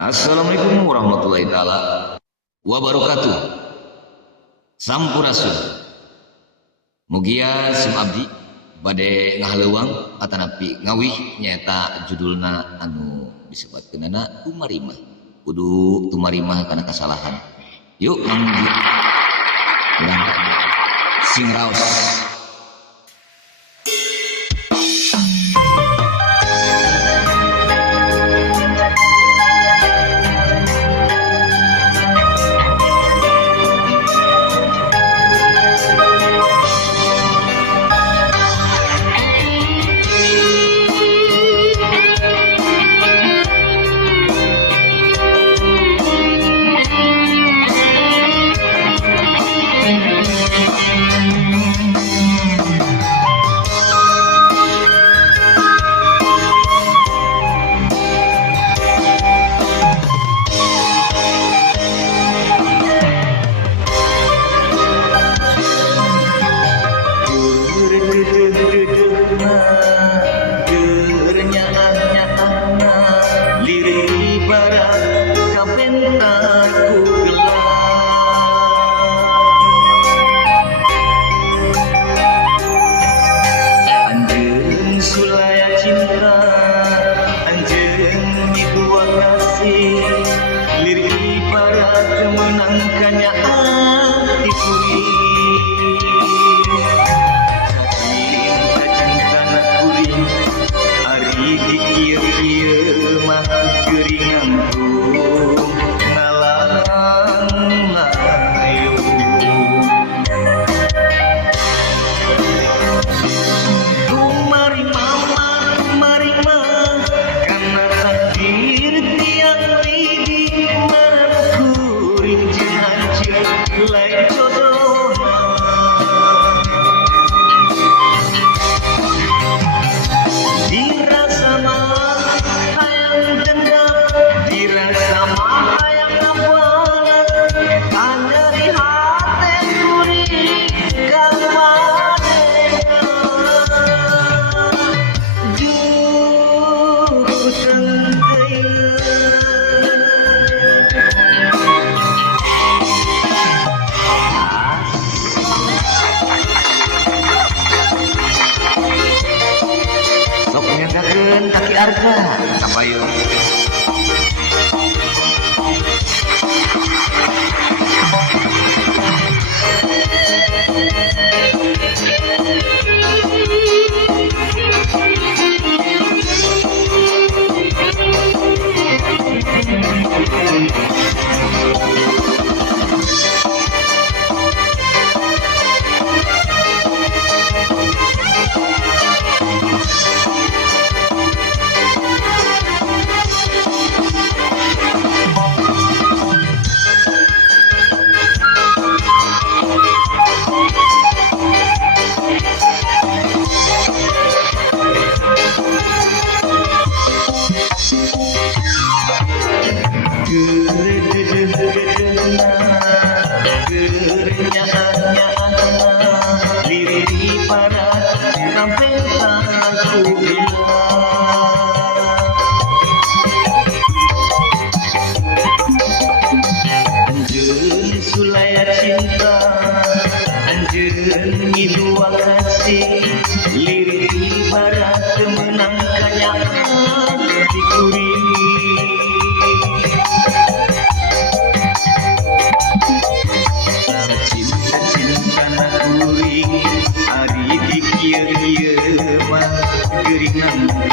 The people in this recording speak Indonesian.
Assalamualaikum warahmatullahi taala wabarakatuh. Sampurasun. Mugia sim abdi bade ngahaleuwang atanapi ngawih nyaeta judulna anu disebutkeunana tumarimah. Kudu tumarimah kana kasalahan. Yuk manggi. Urang sing raos. Menangkannya hatiku cinta nak kuring ari dikieu mah geuringanku ngalang layu kumari mama kumari mah karena takdir tiang lidi lain jodohna dirasa mah hayang dendam dirasa mah hayang ngabalan ada di hati kuring kapadena juh tenggeuna kaki arga kapayo lirik para sampai aku anjeun sulaya cinta anjeun ngidua kasih lirik para menangkannya hati kuring cinta nak kuring ari dikieu mah geuringanku